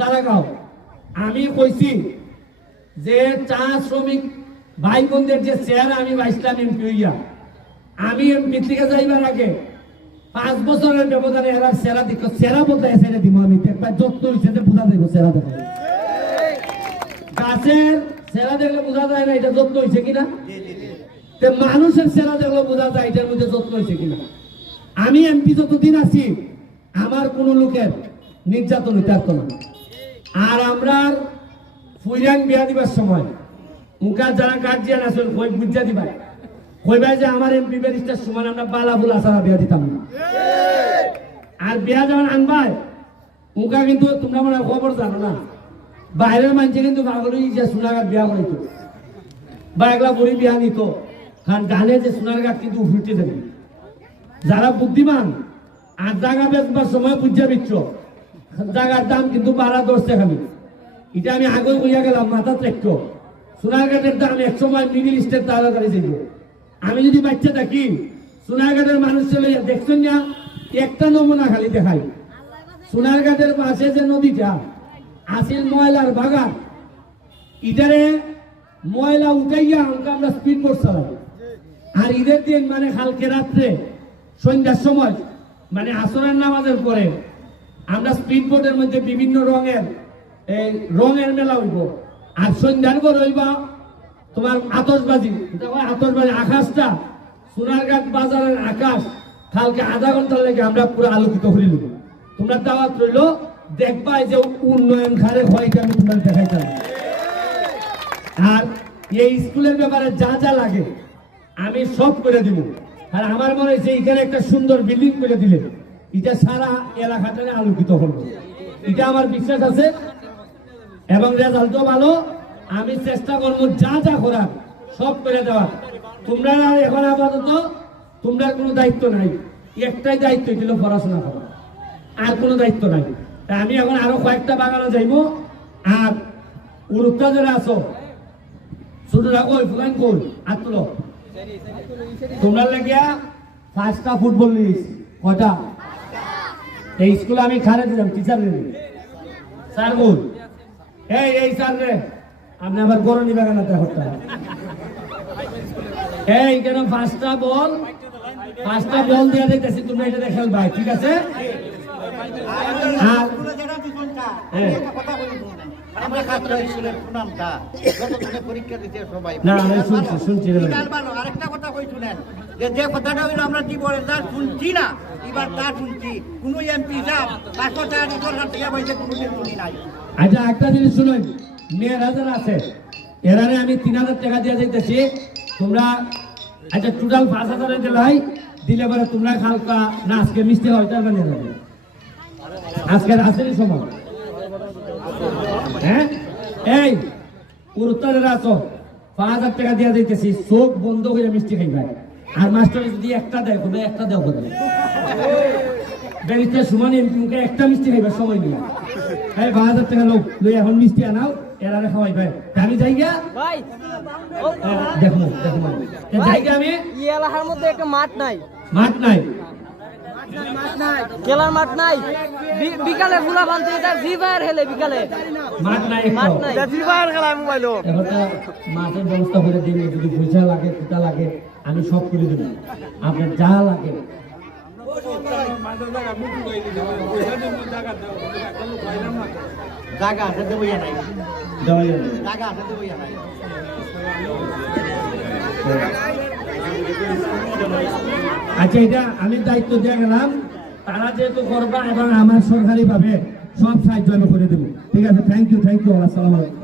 দাঁড়াগাও আমি কইছি যে চা শ্রমিক ভাই বোনদের যে চেয়ার আমি বাইছিলাম এমপি হইয়া আমি এমপি থেকে যাইবার আগে 5 বছরের ব্যবধানে এরা সেরা দিক সেরা বদলায় সেরা দিব আমি একবার যত্ন হইছে যে বোঝা যাইব সেরা দেখো গাছের সেরা দেখলে বোঝা যায় না এটা যত্ন হইছে কিনা তে মানুষের সেরা দেখলে বোঝা যায় এটার মধ্যে যত্ন হইছে কিনা আমি এমপি যতদিন আছি আমার কোন লোকের নির্যাতন হইতে পারতো না আর আমরা ফুইরান বিয়া দিবার সময় মুখা যারা গার্জিয়ান আসল কই বুঝা দিবা কইবাই যে আমার এমপি ব্যারিস্টার সমান আমরা বালাবুল আসারা বিয়া দিতাম না আর বিয়া যখন আনবাই মুখা কিন্তু তোমরা মনে খবর জানো না বাইরের মানুষ কিন্তু পাগলই যে সোনারঘাট বিয়া করাইতো বা একলা বুড়ি বিয়া নিত কারণ গানে যে সোনারঘাট কিন্তু উল্টে দেবে যারা বুদ্ধিমান আর জায়গা বেচবার সময় বুঝা বিচ্ছ জায়গার দাম কিন্তু বাড়া ধরছে খালি এটা আমি আগে কইয়া গেলাম মাথা ট্রেক্টর সোনারঘাটের দাম এক সময় মিডিল ইস্টের তাড়াতাড়ি যাইব আমি যদি বাচ্চা থাকি সোনারঘাটের মানুষ চলে দেখছেন না একটা নমুনা খালি দেখাই সোনারঘাটের পাশে যে নদীটা আসিল ময়লার বাগান ইধারে ময়লা উঠাইয়া আমরা স্পিড বোট চালাই আর ঈদের দিন মানে কালকে রাত্রে সন্ধ্যার সময় মানে আসরের নামাজের পরে আমরা স্পিড বোটের মধ্যে বিভিন্ন রঙের মেলা হইব আর সন্ধ্যার পর হইবা তোমার আতশবাজি আকাশটা সোনারঘাট বাজারের আকাশ কালকে আধা ঘন্টার লেগে আমরা পুরো আলোকিত করে নেব তোমরা দাওয়াত রইল দেখবা যে উন্নয়ন খারে হয় আমি তোমরা দেখাইতাম আর এই স্কুলের ব্যাপারে যা যা লাগে আমি সব করে দিব আর আমার মনে হয়েছে এখানে একটা সুন্দর বিল্ডিং করে দিলে এটা সারা এলাকাটারে আলোকিত করবে এটা আমার বিশ্বাস আছে এবং রেজাল্টও ভালো আমি চেষ্টা করবো যা যা করার সব করে দেওয়া তোমরা এখন আপাতত তোমরা কোনো দায়িত্ব নাই একটাই দায়িত্ব ছিল পড়াশোনা করা আর কোনো দায়িত্ব নাই তা আমি এখন আরো কয়েকটা বাগানে যাইবো আর উড়ুক্তা যারা আছো ছোটরা কই ফুলান কই আর তুলো তোমরা লাগিয়া 5টা ফুটবল লিস কটা এই স্কুলে আমি খারে দিলাম টিচার স্যার বল এই স্যার রে আপনি আবার গরনি বাগানাতে হত্যা এই কেন 5টা বল দিয়ে দিতেছি তোমরা এটা দেখেন ভাই ঠিক আছে আর আরেকটা কথা কই শুনেন যে কথাটা হইলো আমরা কি বলে তার শুনছি না এবার তা শুনছি কোন এমপি সাহেব 500 টাকা নিয়ে টাকা পয়সা কোনোদিন শুনি নাই। আচ্ছা একটা জিনিস শুনুন মেয়েরা যারা আছে এরারে আমি 3000 টাকা দিয়ে যাইতেছি তোমরা আচ্ছা টোটাল 5000 দিলাই দিলে পরে তোমরা খালকা না আজকে মিষ্টি হয়তো বানিয়ে যাবে আজকের আসেনি সময় হ্যাঁ এই উত্তরের আছো 5000 টাকা দিয়ে যাইতেছি চোখ বন্ধ করে মিষ্টি খাইবা আর মাস্টার যদি একটা দেয় হবে একটা দেও হবে ব্যারিস্টার সুমান এমপিকে একটা মিষ্টি খাইবার সময় নিয়ে এই 5000 টাকা লোক লই এখন মিষ্টি আনাও এরারে খাওয়াই ভাই আমি যাইগা ভাই দেখো যাইগা আমি এই এলাকার মধ্যে একটা মাঠ নাই খেলার মাঠ নাই বিকালে ফুলা বানতে যায় ফ্রি ফায়ার খেলে বিকালে মাঠ নাই ফ্রি ফায়ার খেলায় মোবাইলও এখন তো মাঠের ব্যবস্থা করে দিন যদি পয়সা লাগে কুটা লাগে আমি সব করে দেব আপনার যা লাগে জায়গা আছে দেবো নাই জায়গা আছে দেবো নাই আচ্ছা এটা আমি দায়িত্ব দিয়ে গেলাম তারা যেহেতু করবা এবং আমার সরকারি ভাবে সব সাহায্য আমি করে দেবো ঠিক আছে থ্যাংক ইউ আসসালামু আলাইকুম